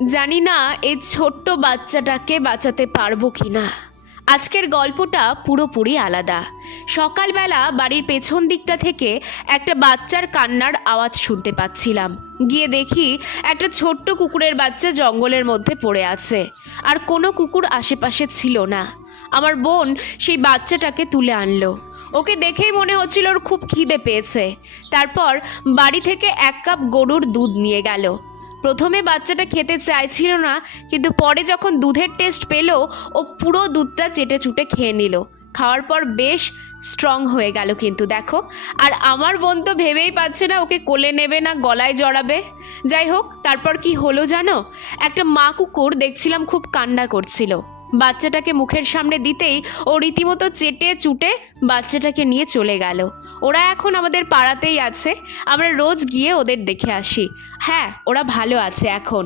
জানি না এই ছোট্ট বাচ্চাটাকে বাঁচাতে পারবো কি না। আজকের গল্পটা পুরোপুরি আলাদা। সকালবেলা বাড়ির পেছন দিকটা থেকে একটা বাচ্চার কান্নার আওয়াজ শুনতে পাচ্ছিলাম। গিয়ে দেখি একটা ছোট্ট কুকুরের বাচ্চা জঙ্গলের মধ্যে পড়ে আছে, আর কোনো কুকুর আশেপাশে ছিল না। আমার বোন সেই বাচ্চাটাকে তুলে আনলো। ওকে দেখেই মনে হচ্ছিল ওর খুব খিদে পেয়েছে। তারপর বাড়ি থেকে 1 কাপ গরুর দুধ নিয়ে গেল। প্রথমে বাচ্চাটা খেতে চাইছিল না, কিন্তু পরে যখন দুধের টেস্ট পেল ও পুরো দুধটা চেটে চুটে খেয়ে নিল। খাওয়ার পর বেশ স্ট্রং হয়ে গেল কিন্তু দেখো। আর আমার বোন তো ভেবেই পাচ্ছে না ওকে কোলে নেবে না গলায় জড়াবে। যাই হোক, তারপর কি হলো জানো? একটা মা কুকুর দেখছিলাম খুব কান্না করছিল। বাচ্চাটাকে মুখের সামনে দিতেই ও রীতিমতো চেটে চুটে বাচ্চাটাকে নিয়ে চলে গেল। ওরা এখন আমাদের পাড়াতেই আছে, আমরা রোজ গিয়ে ওদের দেখে আসি। হ্যাঁ, ওরা ভালো আছে এখন।